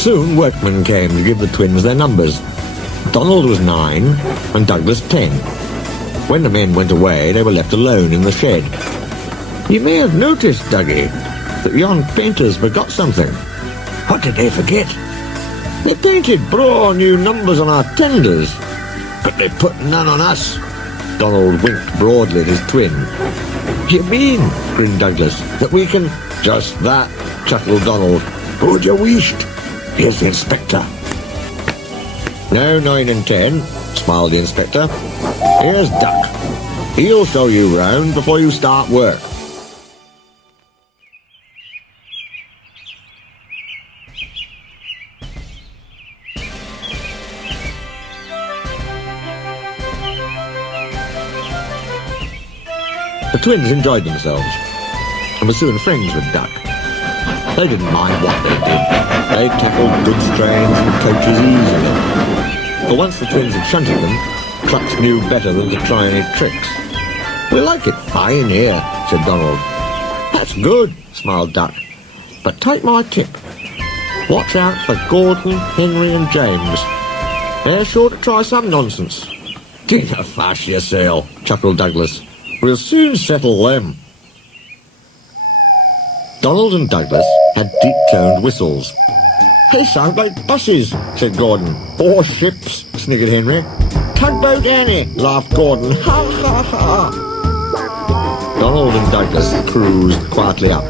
Soon workmen came to give the twins their numbers. Donald was 9 and Douglas 10. When the men went away, they were left alone in the shed. You may have noticed, Dougie, that yon painters forgot something. What did they forget? They painted braw new numbers on our tenders, but they put none on us. Donald winked broadly at his twin. You mean, grinned Douglas, that we can... Just that, chuckled Donald. Who'd you wished? Here's the inspector. No 9 and 10, smiled the inspector. Here's Duck. He'll show you round before you start work. The twins enjoyed themselves and were soon friends with Duck. They didn't mind what they did. They tackled goods trains and coaches easily. For once the twins had shunted them, trucks knew better than to try any tricks. We like it fine here, said Donald. That's good, smiled Duck. But take my tip. Watch out for Gordon, Henry and James. They're sure to try some nonsense. Dinna fash yourself, chuckled Douglas. We'll soon settle them. Donald and Douglas had deep-toned whistles. They sound like buses, said Gordon. Or ships, sniggered Henry. Tugboat Annie, laughed Gordon. Ha, ha, ha. Donald and Douglas cruised quietly up,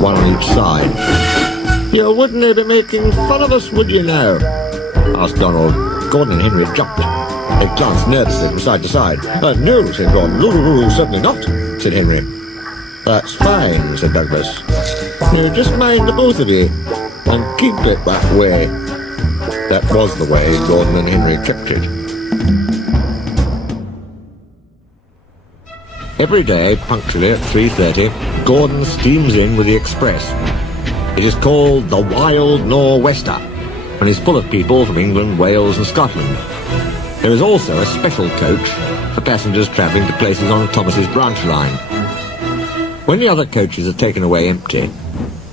one on each side. You wouldn't be making fun of us, would you now? Asked Donald. Gordon and Henry jumped. They glanced nervously from side to side. No, said Gordon. No, certainly not, said Henry. That's fine, said Douglas. You just mind the both of you, and keep it that way. That was the way Gordon and Henry kept it. Every day, punctually at 3:30, Gordon steams in with the express. It is called the Wild Nor'Wester, and is full of people from England, Wales and Scotland. There is also a special coach for passengers travelling to places on Thomas's branch line. When the other coaches are taken away empty,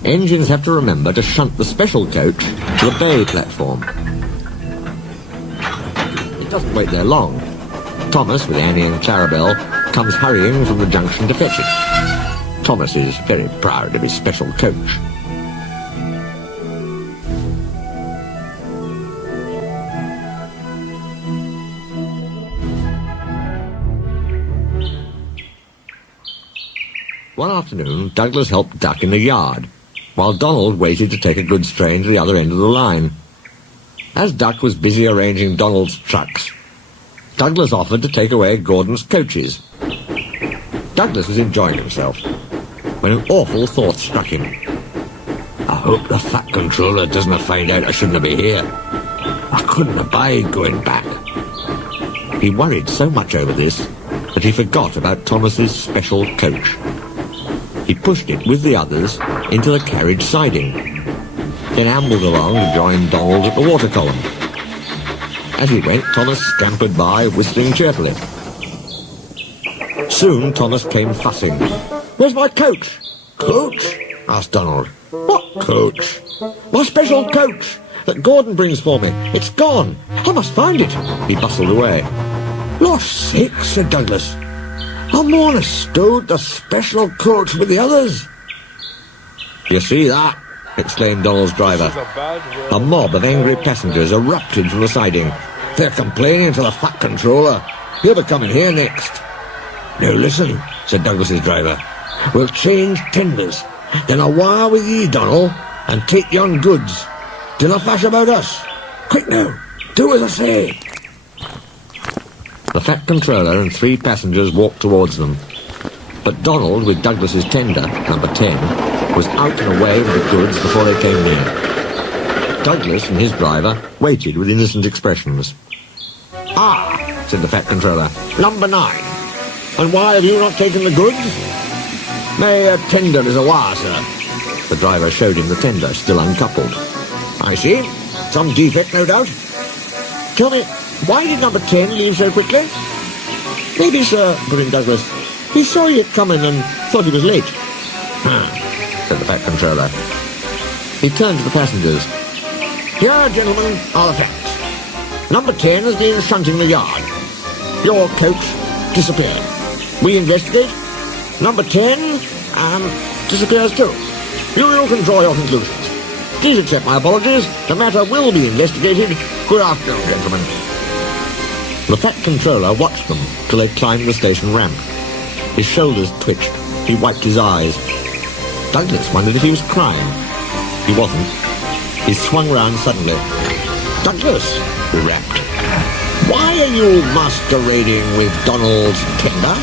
engines have to remember to shunt the special coach to the bay platform. It doesn't wait there long. Thomas, with Annie and Clarabelle, comes hurrying from the junction to fetch it. Thomas is very proud of his special coach. One afternoon, Douglas helped Duck in the yard, while Donald waited to take a goods train to the other end of the line. As Duck was busy arranging Donald's trucks, Douglas offered to take away Gordon's coaches. Douglas was enjoying himself when an awful thought struck him. I hope the fat controller doesn't find out I shouldn't be here. I couldn't abide going back. He worried so much over this that he forgot about Thomas's special coach. He pushed it with the others into the carriage siding, then ambled along to join Donald at the water column. As he went, Thomas scampered by, whistling cheerfully. Soon Thomas came fussing. Where's my coach? Coach? Asked Donald. What coach? My special coach that Gordon brings for me. It's gone. I must find it. He bustled away. Lost sakes, said Douglas. I'm on a stowed the special coach with the others. You see that? Exclaimed Donald's driver. A mob of angry passengers erupted from the siding. They're complaining to the fat controller. He'll be coming here next. Now listen, said Douglas's driver. We'll change tenders. Then I'll wire with ye, Donald, and take yon goods. Dinna fash about us. Quick now, do as I say. The fat controller and 3 passengers walked towards them. But Donald, with Douglas's tender, number 10, was out and away with the goods before they came near. Douglas and his driver waited with innocent expressions. Ah, said the fat controller, number 9. And why have you not taken the goods? My tender is a wire, sir. The driver showed him the tender, still uncoupled. I see. Some defect, no doubt. Tell me, why did number 10 leave so quickly? Maybe, sir, put in Douglas, he saw you coming and thought he was late. Said the fat controller. He turned to the passengers. Here, gentlemen, are the facts. Number 10 has been shunting the yard. Your coach disappeared. We investigate. Number 10, disappears too. You can draw your conclusions. Please accept my apologies. The matter will be investigated. Good afternoon, gentlemen. The Fat Controller watched them till they climbed the station ramp. His shoulders twitched. He wiped his eyes. Douglas wondered if he was crying. He wasn't. He swung round suddenly. Douglas, he rapped. Why are you masquerading with Donald's tender?